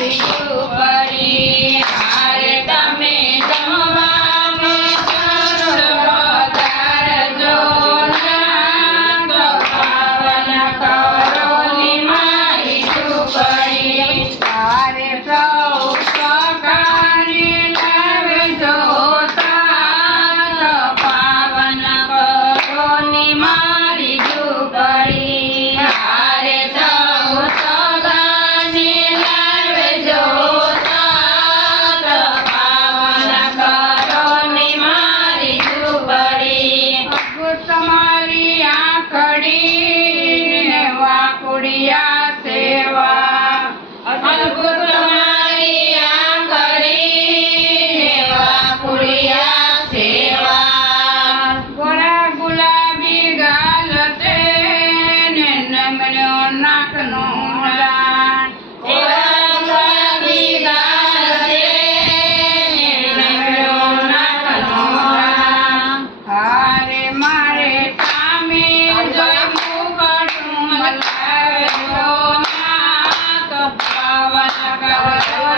મારી ઝૂંપડી હારે તમે જમવામાં પધારજો ના તો પાવન કરો ની મારી ઝૂંપડી હારે સૌ સખાને લાવજો સાથ પાવન કરો ની મારી ઝૂંપડી હારે સૌ સખાને લાવજો સાથ પાવન કરો ની મારી ઝૂંપડી તમારી આંખડી ને વાકુડિયા સેવા અદ્ભુત તમારી આંખડી ને વાકુડિયા સેવા ગોરા ગુલાબી ગાલ છે ને નમણ્યો નાકનો દાંત ગોરા ગુલાબી ગાલ છે ને નમણ્યો નાકનો દાંત હારે મારે સામે જમવું પડું મલાવજો ના તો પાવન કરો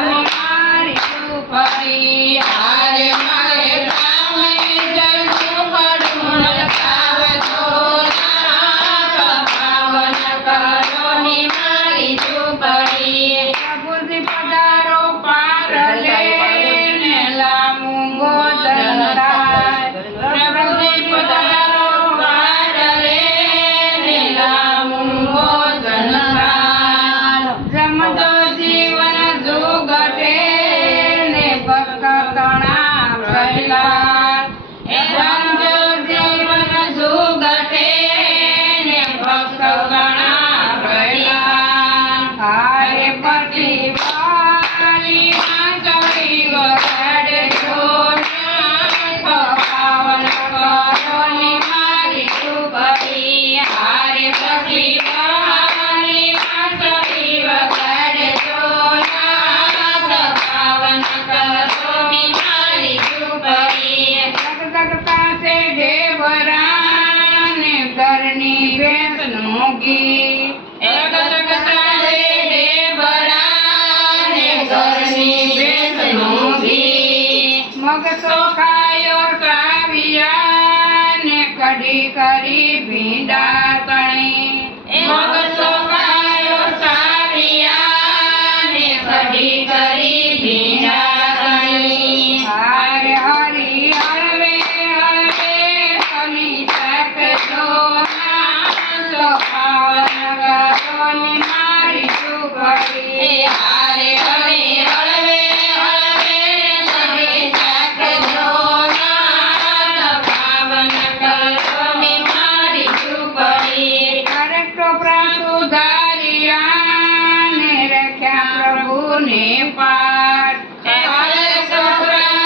ની મારી ઝૂંપડી હારે મારે સામે જમવું પડું મલાવજો ના તો પાવન કરો ની મારી ઝૂંપડી પ્રભુજી પધારો પારલે ને લામુંગો જનતા પ્રભુજી પધારો પારલે ને લામુંગો જનતા જમજો જીવન જુગટે ને ભક્ત તણા ભયલા જમજો જીવન જુગટે ને ભક્ત તણા ભયલા હારે પતિ વાલી આંચળી વગાડજો ના પાવન કરો ની મારી ઝૂંપડી હારે પતિ વાલી આંચળી વગાડજો ના પાવન કરો ની મારી ઝૂંપડી જગતા છે ઢેબરા ને ઘરની ભેંસનું ઘી જગતા છે ઢેબરા ને ઘરની ભેંસનું ઘી મગ ચોખાયો સાવિયા ને કઢી કરી ભીંડા તણી મગ ચોખાયો સાવિયા ને કઢી કરી ભીંડા તણી હારે હરી હળવે હળવે કની શકજો ના તો પાવન કરો ની મારી ઝૂંપડી હારે હરી હળવે હળવે કની શકજો ના તો પાવન કરો ની મારી ઝૂંપડી હરેક ટોપરા સુધારિયા ને રખ્યા પ્રભુને પાર હરેક ટોપરા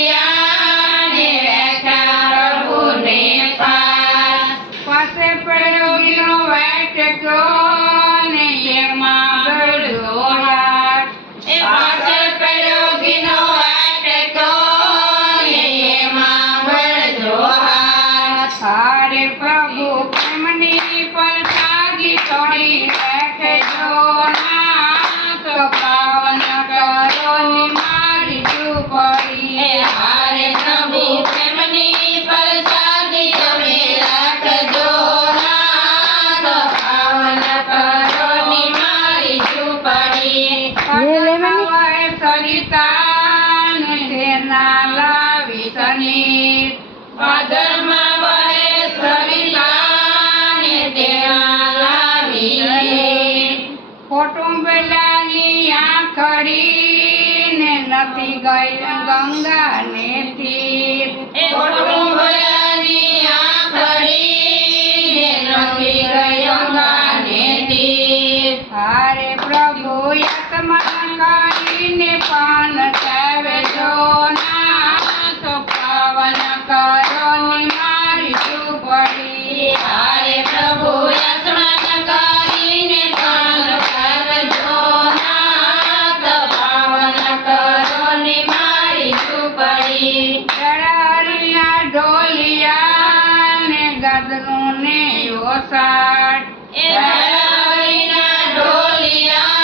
સુધારિયા ને રખ્યા પ્રભુને પાર પાસે પડ્યો ગીનો વાટકો ને એમાં ભળ્યો હાથ પાસે પડ્યો ગીનો વાટકો ને એમાં ભળ્યો હાથ હારે પ્રભુ પ્રેમની પરસાદી તોડી રાખજો ના તો પાવન કરો ની મારી ઝૂંપડી હારે પ્રભુ પ્રેમની પરસાદી તોડી રાખજો ના તો પાવન કરો ની મારી ઝૂંપડી સરિતા ને તેના લાવી સની ભાદરમાં વહે સરિતા ને તેના લાવી કુટુંબલાની આંખડી ને નથી ગઈ ગંગા ને તીર કુટુંબલાની આંખડી ને નથી ગઈ ગંગા ને તીર હારે પ્રભુ યતમાન કરીને પાન ચાવેજો ના તો પાવન કરો ની મારી ઝૂંપડી હારે પ્રભુ યતમાન કરીને પાન ચાવેજો ના તો પાવન કરો ની મારી ઝૂંપડી હરિના ઢોલિયા ને ગદનું ને ઓસાટ હરિના ઢોલિયા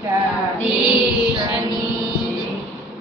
ઊંચા